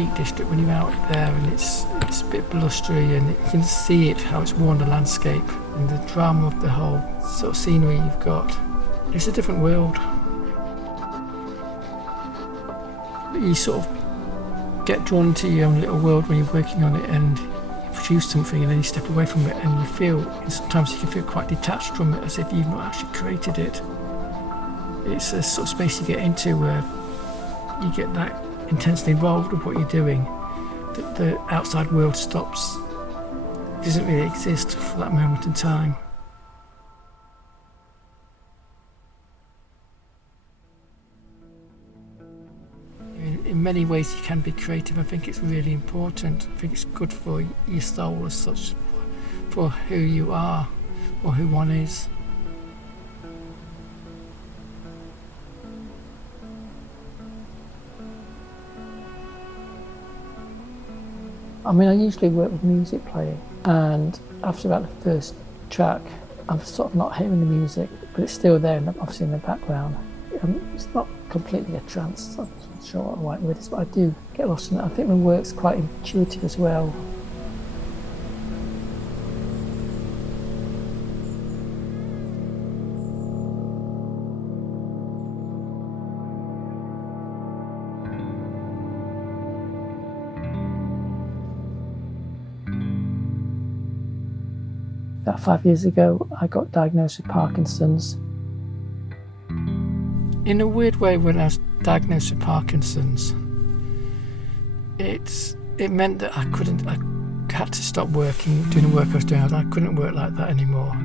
Peak District when you're out there, and it's a bit blustery, and you can see it, how it's worn the landscape and the drama of the whole sort of scenery you've got. It's a different world. You sort of get drawn into your own little world when you're working on it, and you produce something and then you step away from it, and you feel, sometimes you can feel quite detached from it, as if you've not actually created it. It's a sort of space you get into where you get that intensely involved with what you're doing, that the outside world stops, doesn't really exist for that moment in time. In many ways you can be creative. I think it's really important. I think it's good for your soul as such, for who you are or who one is. I mean, I usually work with music playing, and after about the first track, I'm sort of not hearing the music, but it's still there, obviously in the background. It's not completely a trance, I'm not sure what the right word is, but I do get lost in it. I think my work's quite intuitive as well. About 5 years ago, I got diagnosed with Parkinson's. In a weird way, when I was diagnosed with Parkinson's, it meant that I had to stop working, doing the work I was doing. I couldn't work like that anymore.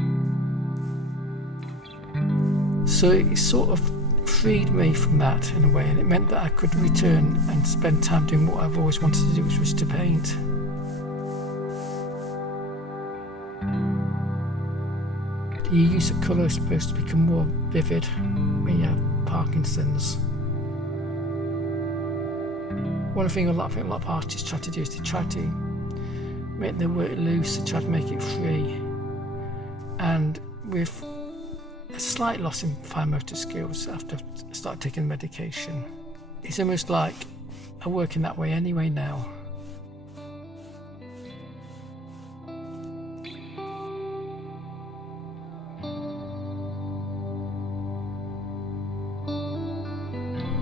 So it sort of freed me from that in a way, and it meant that I could return and spend time doing what I've always wanted to do, which was to paint. Your use of colour is supposed to become more vivid when you have Parkinson's. One thing I think a lot of artists try to do is they try to make their work loose, they try to make it free. And with a slight loss in fine motor skills after I started taking medication, it's almost like I work in that way anyway now.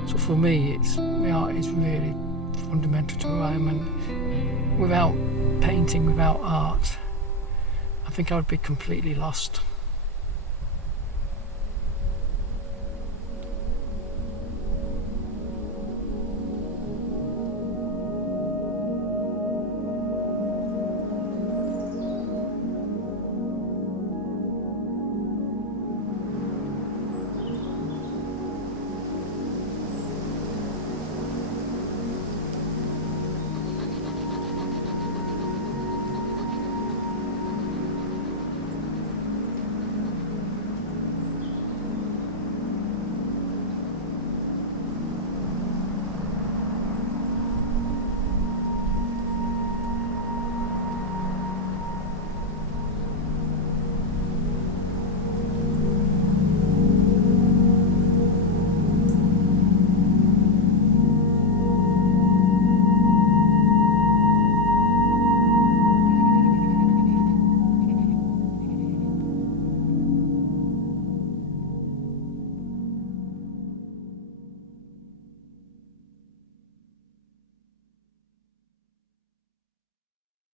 So for me, my art is really fundamental to who I am, and without painting, without art, I think I would be completely lost.